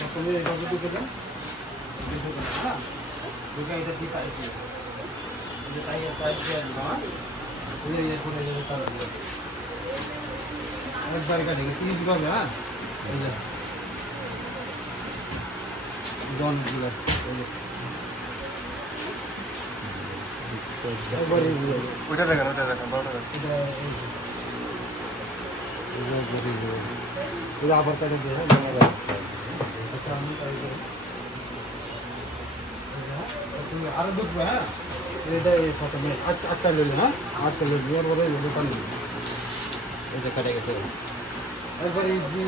প্রথমে এইভাবে ঢুকে দেন, হ্যাঁ ঢুকে এটা কি পাইছে তাই পাইপ দিয়ে দিলাম। হ্যাঁ এই করে দেবো তার একবার কাটে ইজিভাবে। হ্যাঁ এই যে জনগুলো ওইটা দেখেন বারোটা দেখেন। আবার কাটে দিয়ে আচ্ছা আমি আরো ঢুকবে। হ্যাঁ এটা এই প্রথমে আটটা লইল। হ্যাঁ আটটা লইল ওর পরে দোকান এটা কাটে গেছে একবার ইজি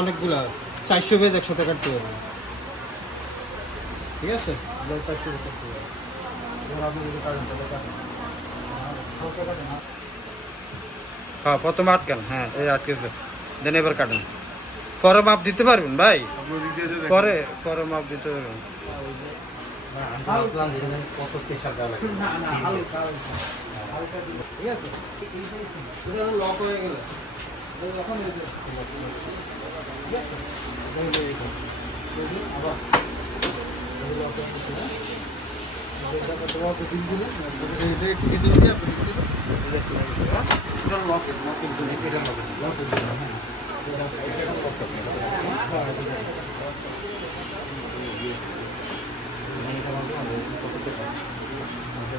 অনেকগুলা 400 পেজ একসাথে কাটতে হবে। ঠিক আছে 400 পেজ কাটতে হবে। আপনি যদি কাটেন তাহলে কাটেন। হ্যাঁ প্রথমে আটকান। হ্যাঁ এই আটকেছে দেন এবার কাটেন। পরে মাপ দিতে পারবেন ভাই? আপনি ওদিক দিয়ে যে দেখেন। পরে মাপ দিতে পারবেন। কত প্রেশার দেওয়া লাগে না না হালকা হালকা ঠিক আছে। এটা লক হয়ে গেল এখন এই যে ঠিক আছে আবার লক হয়ে গেছে। এটা তোমাকে দিন দিলে এটা একটু কিছু দিয়ে আপনি এটা লক এটা লক